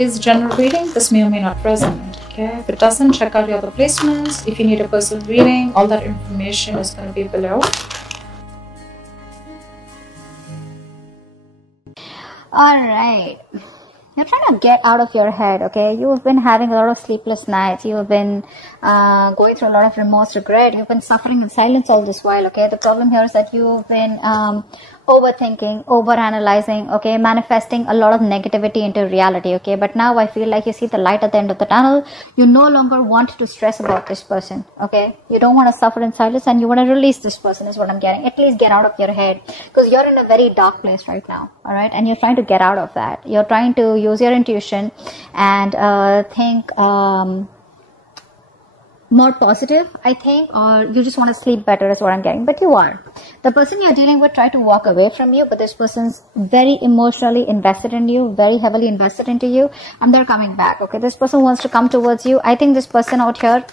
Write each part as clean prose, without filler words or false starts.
it is general reading, this may or may not resonate. Okay, if it doesn't, check out your other placements. If you need a personal reading, all that information is going to be below. All right, you're trying to get out of your head. Okay, you've been having a lot of sleepless nights. You've been going through a lot of remorse, regret. You've been suffering in silence all this while. Okay, the problem here is that you've been overthinking, overanalyzing, okay, manifesting a lot of negativity into reality. Okay, but now I feel like you see the light at the end of the tunnel. You no longer want to stress about this person. Okay, you don't want to suffer in silence, and you want to release this person is what I'm getting. At least get out of your head, because you're in a very dark place right now. All right, and you're trying to get out of that. You're trying to use your intuition and think more positive, I think, or you just want to sleep better is what I'm getting. But you are. The person you're dealing with tried to walk away from you, but this person's very emotionally invested in you, very heavily invested into you, and they're coming back. Okay, this person wants to come towards you. I think this person out here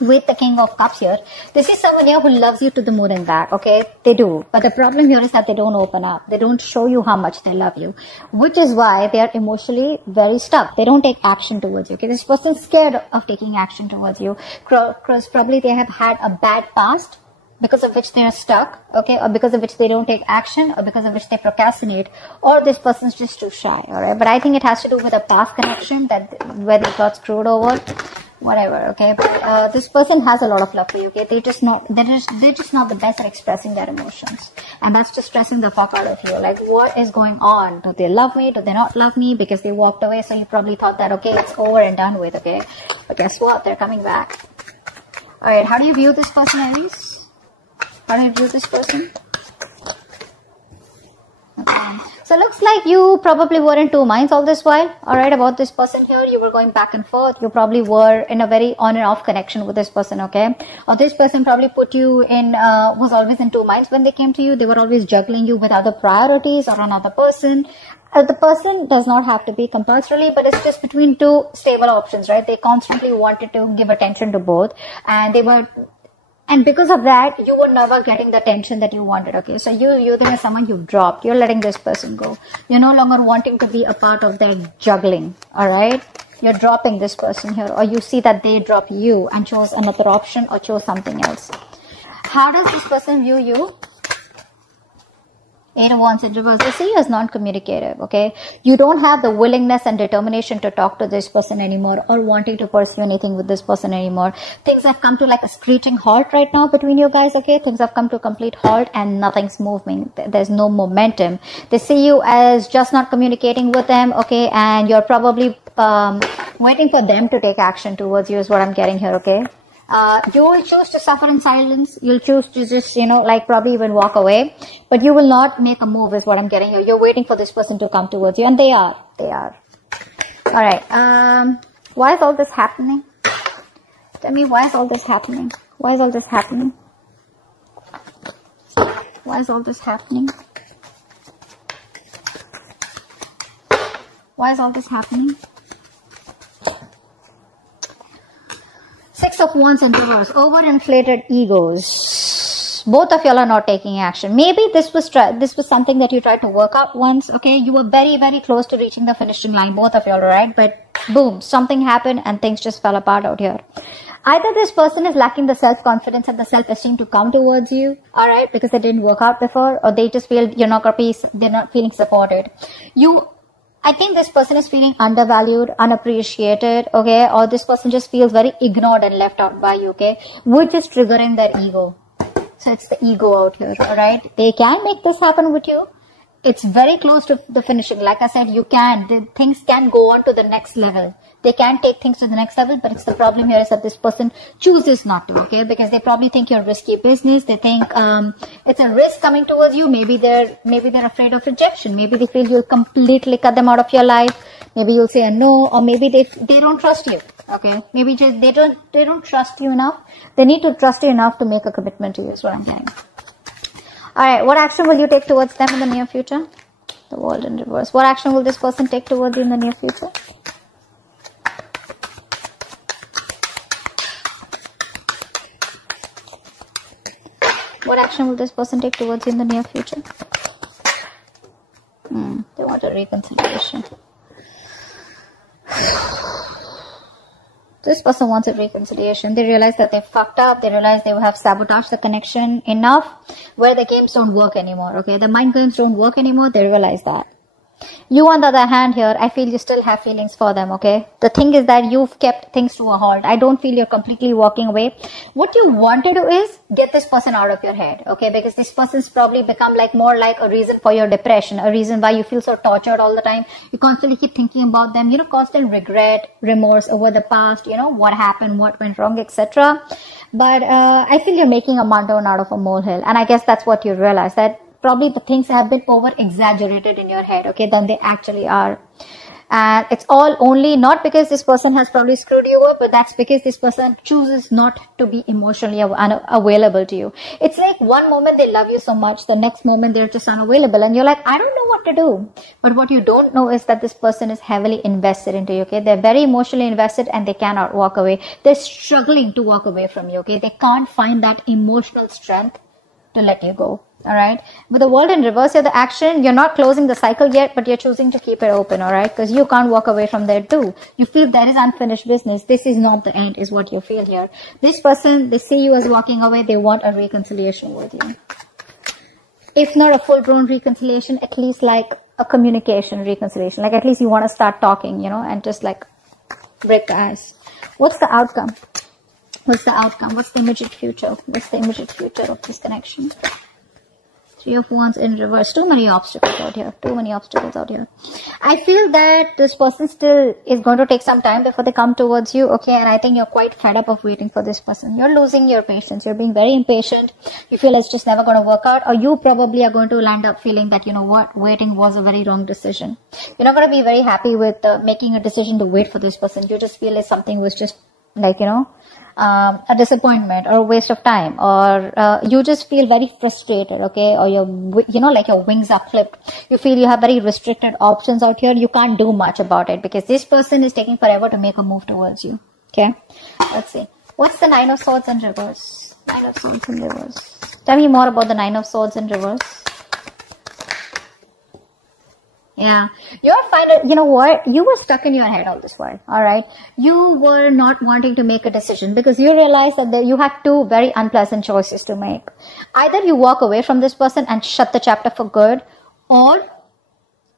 with the King of Cups here, this is someone here who loves you to the moon and back. Okay, they do, but the problem here is that they don't open up. They don't show you how much they love you, which is why they are emotionally very stuck. They don't take action towards you. Okay, this person's scared of taking action towards you because probably they have had a bad past, because of which they are stuck, okay, or because of which they don't take action, or because of which they procrastinate, or this person's just too shy. All right, but I think it has to do with a past connection that where they got screwed over, whatever. Okay, but this person has a lot of love for you. Okay, they're just not the best at expressing their emotions, and that's just stressing the fuck out of you. Like, what is going on? Do they love me? Do they not love me? Because they walked away, so you probably thought that, okay, it's over and done with. Okay, but guess what? They're coming back. All right, how do you view this person, Aries? How do you view this person? Okay. So looks like you probably were in two minds all this while, alright, about this person here. You were going back and forth. You probably were in a very on and off connection with this person, okay? Or this person probably put you in, was always in two minds when they came to you. They were always juggling you with other priorities or another person. The person does not have to be compulsorily, but it's just between two stable options, right? They constantly wanted to give attention to both, and because of that, you were never getting the attention that you wanted. Okay, so you think as someone you've dropped. You're letting this person go. You're no longer wanting to be a part of their juggling. All right, you're dropping this person here, or you see that they drop you and chose another option or chose something else. How does this person view you? 8 of Wands in reverse. They see you as non-communicative, okay? You don't have the willingness and determination to talk to this person anymore, or wanting to pursue anything with this person anymore. Things have come to like a screeching halt right now between you guys, okay? Things have come to a complete halt and nothing's moving. There's no momentum. They see you as just not communicating with them, okay? And you're probably waiting for them to take action towards you is what I'm getting here, okay? You will choose to suffer in silence. You'll choose to just, like probably even walk away, but you will not make a move is what I'm getting here. You're waiting for this person to come towards you, and they are. All right. Why is all this happening? Tell me, why is all this happening? Why is all this happening? Why is all this happening? Why is all this happening? 6 of Wands in reverse. Overinflated egos. Both of y'all are not taking action. Maybe this was something that you tried to work out once. Okay, you were very, very close to reaching the finishing line, both of y'all, right? But boom, something happened and things just fell apart out here. Either this person is lacking the self-confidence and the self-esteem to come towards you, all right, because it didn't work out before, or they just feel they're not feeling supported. I think this person is feeling undervalued, unappreciated, okay? Or this person just feels very ignored and left out by you, okay? Which is triggering their ego. So it's the ego out here, alright? They can make this happen with you. It's very close to the finishing. Like I said, things can go on to the next level. They can take things to the next level, but it's the problem here is that this person chooses not to, okay? Because they probably think you're risky business. They think it's a risk coming towards you. Maybe they're afraid of rejection. Maybe they feel you'll completely cut them out of your life. Maybe you'll say a no, or maybe they don't trust you, okay? Maybe just they don't trust you enough. They need to trust you enough to make a commitment to you is what I'm saying. All right, what action will you take towards them in the near future? The World in reverse. What action will this person take towards you in the near future? What action will this person take towards you in the near future? They want a reconciliation. This person wants a reconciliation. They realize that they fucked up. They realize they have sabotaged the connection enough where the games don't work anymore. Okay, the mind games don't work anymore. They realize that. You, on the other hand, here, I feel you still have feelings for them, okay? The thing is that you've kept things to a halt. I don't feel you're completely walking away. What you want to do is get this person out of your head, okay? Because this person's probably become like more like a reason for your depression, a reason why you feel so tortured all the time. You constantly keep thinking about them, you know, constant regret, remorse over the past, you know, what happened, what went wrong, etc. But I feel you're making a mountain out of a molehill. And I guess that's what you realize, that probably the things have been over exaggerated in your head, okay, than they actually are. And it's all only not because this person has probably screwed you up, but that's because this person chooses not to be emotionally available to you. It's like one moment they love you so much, the next moment they're just unavailable, and you're like, I don't know what to do. But what you don't know is that this person is heavily invested into you, okay? They're very emotionally invested and they cannot walk away. They're struggling to walk away from you, okay? They can't find that emotional strength to let you go. All right. With the world in reverse, you're the action. You're not closing the cycle yet, but you're choosing to keep it open. All right. Because you can't walk away from there too. You feel there is unfinished business. This is not the end is what you feel here. This person, they see you as walking away. They want a reconciliation with you. If not a full-blown reconciliation, at least like a communication reconciliation. Like at least you want to start talking, you know, and just like break the ice. What's the outcome? What's the outcome? What's the immediate future? What's the immediate future of this connection? Three of Wands in reverse. Too many obstacles out here. Too many obstacles out here. I feel that this person still is going to take some time before they come towards you. Okay. And I think you're quite fed up of waiting for this person. You're losing your patience. You're being very impatient. You feel it's just never going to work out. Or you probably are going to land up feeling that, you know what, waiting was a very wrong decision. You're not going to be very happy with making a decision to wait for this person. You just feel like something was just like, you know, a disappointment or a waste of time, or you just feel very frustrated, okay, or you know, like your wings are flipped. You feel you have very restricted options out here. You can't do much about it because this person is taking forever to make a move towards you. Okay, let's see. What's the Nine of Swords in reverse? Nine of Swords in reverse. Tell me more about the Nine of Swords in reverse. Yeah, you're finding, you know what, you were stuck in your head all this while, alright? You were not wanting to make a decision because you realized that you had two very unpleasant choices to make. Either you walk away from this person and shut the chapter for good, or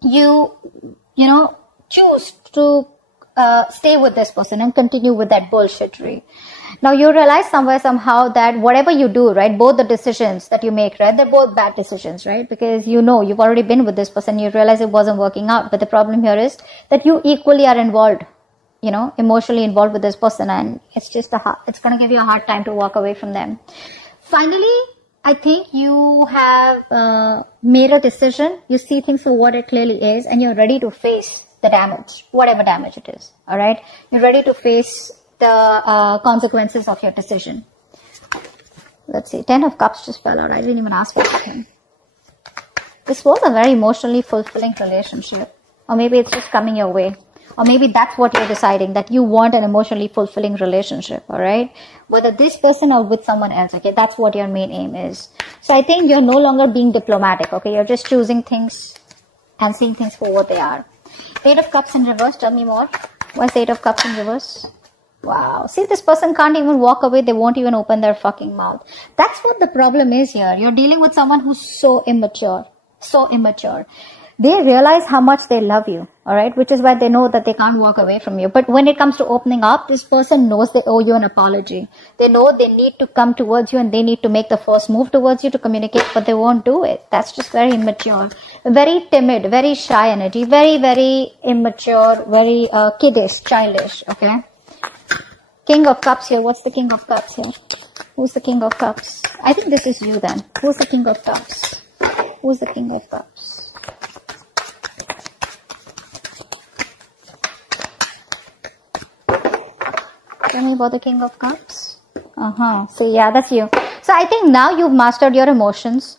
you know, choose to stay with this person and continue with that bullshittery. Now you realize somewhere, somehow that whatever you do, right, both the decisions that you make, right, they're both bad decisions, right? Because you know, you've already been with this person, you realize it wasn't working out. But the problem here is that you equally are involved, you know, emotionally involved with this person, and it's just it's going to give you a hard time to walk away from them. Finally, I think you have made a decision. You see things for what it clearly is, and you're ready to face the damage, whatever damage it is, all right? You're ready to face the consequences of your decision. Let's see. 10 of Cups just fell out. I didn't even ask for him. This was a very emotionally fulfilling relationship. Or maybe it's just coming your way. Or maybe that's what you're deciding, that you want an emotionally fulfilling relationship, alright? Whether this person or with someone else, okay? That's what your main aim is. So I think you're no longer being diplomatic, okay? You're just choosing things and seeing things for what they are. 8 of Cups in reverse. Tell me more. What's 8 of Cups in reverse? Wow. See, this person can't even walk away. They won't even open their fucking mouth. That's what the problem is here. You're dealing with someone who's so immature. So immature. They realize how much they love you. Alright. Which is why they know that they can't walk away from you. But when it comes to opening up, this person knows they owe you an apology. They know they need to come towards you and they need to make the first move towards you to communicate, but they won't do it. That's just very immature. Very timid, very shy energy. Very, very immature, very kiddish, childish. Okay. King of Cups here. What's the King of Cups here? Who's the King of Cups? I think this is you then. Who's the King of Cups? Who's the King of Cups? Tell me about the King of Cups. So yeah, that's you. So I think now you've mastered your emotions.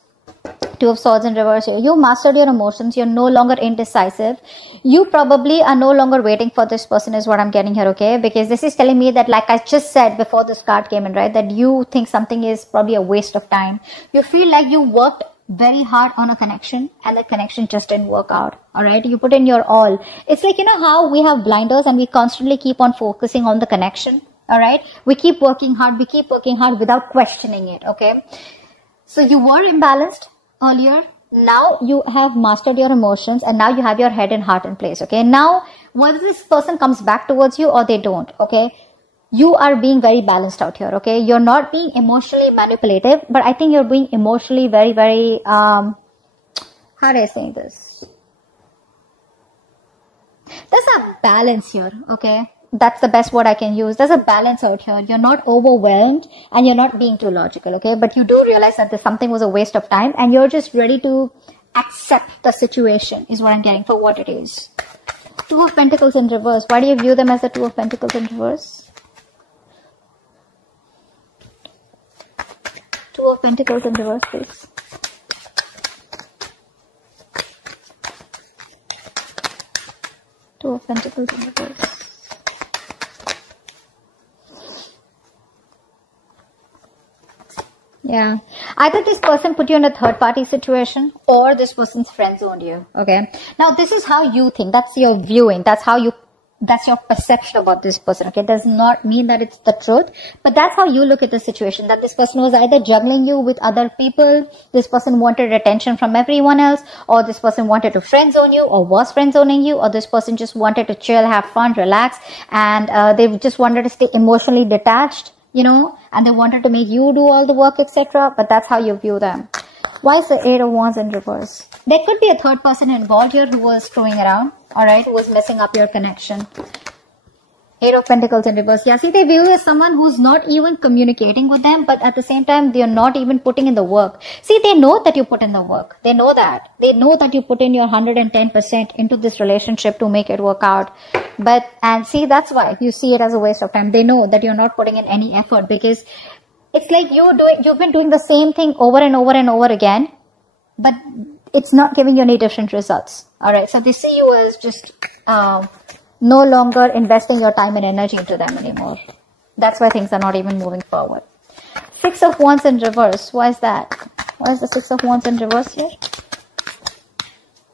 2 of Swords in reverse here. You mastered your emotions. You're no longer indecisive. You probably are no longer waiting for this person is what I'm getting here, okay? Because this is telling me that, like I just said before this card came in, right? That you think something is probably a waste of time. You feel like you worked very hard on a connection and the connection just didn't work out. All right. You put in your all. It's like, you know how we have blinders and we constantly keep on focusing on the connection. All right. We keep working hard. We keep working hard without questioning it. Okay. So you were imbalanced earlier. Now you have mastered your emotions and now you have your head and heart in place. Okay. Now whether this person comes back towards you or they don't. Okay. You are being very balanced out here, okay? You're not being emotionally manipulative, but I think you're being emotionally very, very, how do I say this? There's a balance here, okay? That's the best word I can use. There's a balance out here. You're not overwhelmed and you're not being too logical, okay? But you do realize that this something was a waste of time and you're just ready to accept the situation is what I'm getting for what it is. Two of Pentacles in reverse. Why do you view them as the Two of Pentacles in reverse? Two of Pentacles in reverse, please. Two of Pentacles in reverse. Yeah. Either this person put you in a third party situation or this person's friend zoned you. Okay. Now this is how you think. That's your viewing. That's your perception about this person. Okay. It does not mean that it's the truth, but that's how you look at the situation, that this person was either juggling you with other people, this person wanted attention from everyone else, or this person wanted to friend zone you or was friend zoning you, or this person just wanted to chill, have fun, relax, and they just wanted to stay emotionally detached, you know, and they wanted to make you do all the work, etc. But that's how you view them. Why is the Eight of Wands in reverse? There could be a third person involved here who was screwing around, alright, who was messing up your connection. Eight of Pentacles in reverse. Yeah, see, they view you as someone who's not even communicating with them, but at the same time, they're not even putting in the work. See, they know that you put in the work. They know that. They know that you put in your 110% into this relationship to make it work out. And see, that's why you see it as a waste of time. They know that you're not putting in any effort because it's like you've been doing the same thing over and over and over again, but it's not giving you any different results. All right. So they see you as just no longer investing your time and energy into them anymore. That's why things are not even moving forward. Six of Wands in reverse. Why is that? Why is the Six of Wands in reverse here?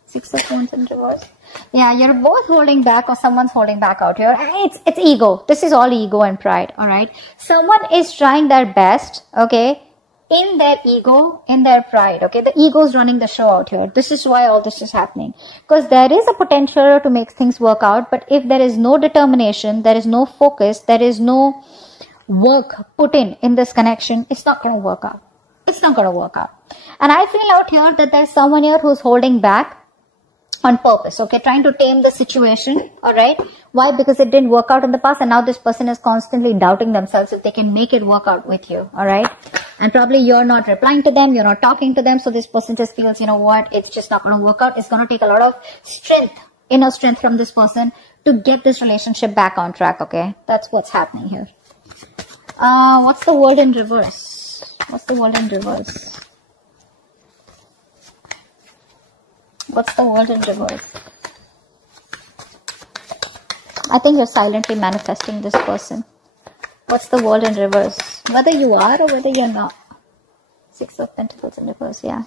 Six of Wands in reverse. Yeah, you're both holding back or someone's holding back out here. It's ego. This is all ego and pride. All right. Someone is trying their best. Okay. In their ego, in their pride. Okay. The ego is running the show out here. This is why all this is happening. Because there is a potential to make things work out. But if there is no determination, there is no focus, there is no work put in this connection, it's not going to work out. It's not going to work out. And I feel out here that there's someone here who's holding back on purpose, okay, trying to tame the situation, all right? Why? Because it didn't work out in the past, and now this person is constantly doubting themselves if they can make it work out with you, all right? And probably you're not replying to them, you're not talking to them, so this person just feels, you know what, it's just not going to work out. It's going to take a lot of strength, inner strength from this person to get this relationship back on track, okay? That's what's happening here. What's the World in reverse? What's the World in reverse? What's the World in reverse? I think you're silently manifesting this person. What's the World in reverse? Whether you are or whether you're not. Six of Pentacles in reverse, yeah.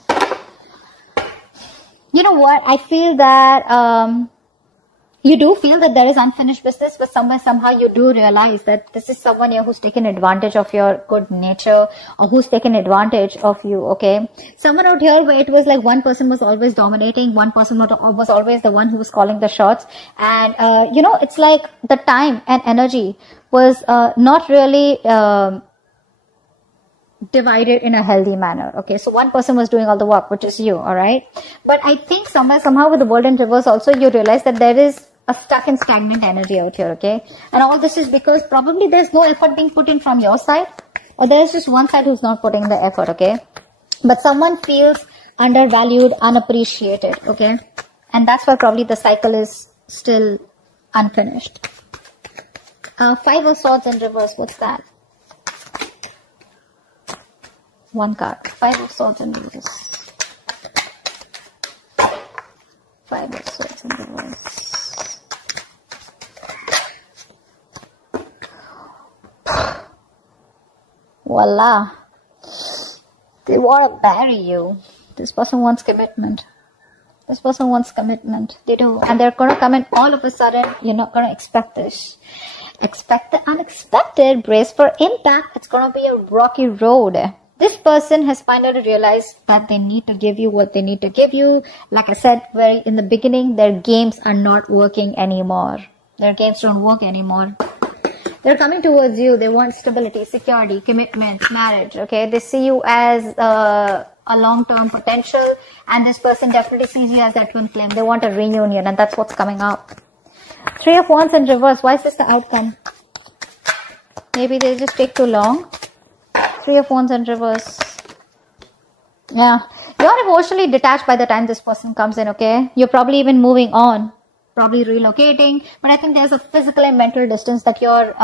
You know what? I feel that you do feel that there is unfinished business, but somehow you do realize that this is someone here who's taken advantage of your good nature or who's taken advantage of you, okay? Someone out here where it was like one person was always dominating, one person was always the one who was calling the shots. And, you know, it's like the time and energy was not really divided in a healthy manner, okay? So one person was doing all the work, which is you, all right? But I think somehow with the World in reverse also, you realize that there is a stuck and stagnant energy out here, okay? And all this is because probably there's no effort being put in from your side, or there's just one side who's not putting the effort, okay? But someone feels undervalued, unappreciated, okay? And that's why probably the cycle is still unfinished. Five of Swords in reverse, what's that? One card. Five of Swords in reverse. Five of Swords in reverse. Voila. They want to marry you. This person wants commitment. This person wants commitment. They do. And they're going to come in all of a sudden. You're not going to expect this. Expect the unexpected. Brace for impact. It's going to be a rocky road. This person has finally realized that they need to give you what they need to give you. Like I said very in the beginning, their games are not working anymore. Their games don't work anymore. They're coming towards you. They want stability, security, commitment, marriage. Okay, they see you as a long-term potential, and this person definitely sees you as their twin flame. They want a reunion, and that's what's coming up. 3 of Wands in reverse. Why is this the outcome? Maybe they just take too long. 3 of Wands in reverse. Yeah, you're emotionally detached by the time this person comes in. Okay, you're probably even moving on. Probably relocating, but I think there's a physical and mental distance that you're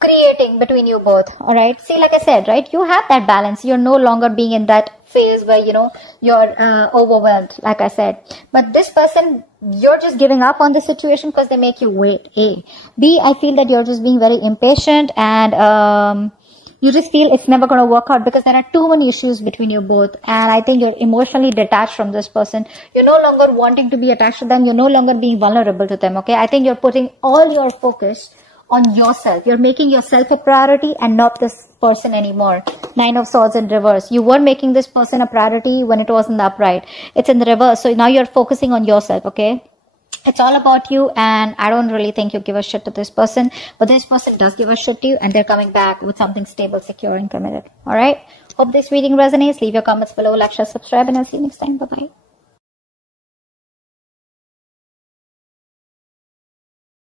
creating between you both. All right, see, like I said, right, you have that balance. You're no longer being in that phase where, you know, you're overwhelmed, like I said. But this person, you're just giving up on the situation because they make you wait. A. B, I feel that you're just being very impatient, and you just feel it's never going to work out because there are too many issues between you both. And I think you're emotionally detached from this person. You're no longer wanting to be attached to them. You're no longer being vulnerable to them. Okay, I think you're putting all your focus on yourself. You're making yourself a priority and not this person anymore. 9 of Swords in reverse. You were making this person a priority when it was in the upright. It's in the reverse. So now you're focusing on yourself. Okay, it's all about you, and I don't really think you give a shit to this person, but this person does give a shit to you, and they're coming back with something stable, secure, and committed. All right, hope this reading resonates. Leave your comments below, like, share, subscribe, and I'll see you next time. Bye bye.